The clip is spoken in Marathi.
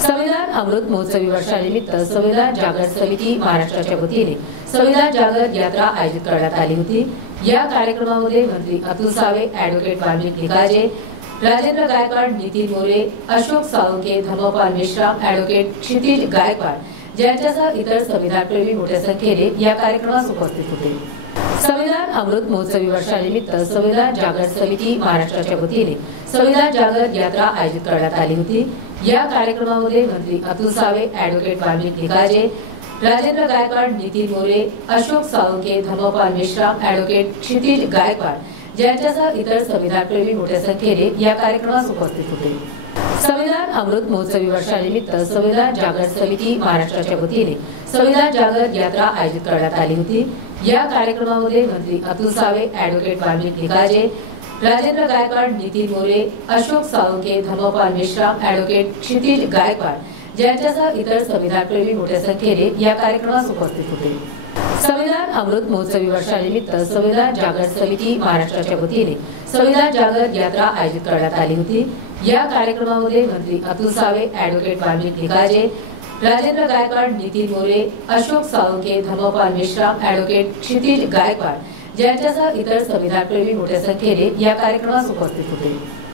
संविधान अमृत महोत्सवी वर्षानिमित्त संविधान जागर समिती महाराष्ट्राच्या वतीने संविधान जागर यात्रा आयोजित करण्यात आली होती. या कार्यक्रमामध्ये मंत्री अतुल सावे ऍडव्होकेट वाल्मिक निकाजे राजेंद्र गायकवाड नितीन मोरे अशोक साळुंके धर्मपाल मिश्रा ऍडव्होकेट क्षितिज गायकवाड यांच्यासह इतर संविधानप्रेमी मोठ्या संख्येने या कार्यक्रमास उपस्थित होते. संविधान अमृत महोत्सवी वर्षानिमित्त संविधान जागर समिती महाराष्ट्राच्या वतीने संविधान जागर यात्रा आयोजित करण्यात आली होती. या कार्यक्रमामध्ये मंत्री अतुल सावे ऍडव्होकेट वाल्मिक निकाजे राजेंद्र गायकवाड नितीन मोरे अशोक साळुंके धर्मपाल मिश्रा ऍडव्होकेट क्षितिज गायकवाड यांच्यासह इतर संविधानप्रेमी मोठ्या संख्येने या कार्यक्रमास उपस्थित होते. संविधान अमृत महोत्सवी वर्षानिमित्त संविधान जागर समिती महाराष्ट्राच्या वतीने संविधान जागर यात्रा आयोजित करण्यात आली होती. या कार्यक्रमामध्ये मंत्री अतुल सावे ऍडव्होकेट वाल्मिक निकाजे राजेंद्र गायकवाड नितीन मोरे अशोक साळुंके धर्मपाल मिश्रा ऍडव्होकेट क्षितिज गायकवाड यांच्यासह इतर संविधानप्रेमी मोठ्या संख्येने या कार्यक्रमास उपस्थित होते. संविधान अमृत महोत्सवी वर्षानिमित्त संविधान जागर समिती महाराष्ट्राच्या वतीने संविधान जागर यात्रा आयोजित करण्यात आली होती. या कार्यक्रमामध्ये मंत्री अतुल सावे ऍडव्होकेट मार्मिक निकाजे राजेंद्र गायकवाड नितीन मोरे अशोक साळुंके धर्मपाल मिश्रा ऍडव्होकेट क्षितिज गायकवाड ज्यांच्यासह इतर संविधानप्रेमी मोठ्या संख्येने या कार्यक्रमास उपस्थित होते.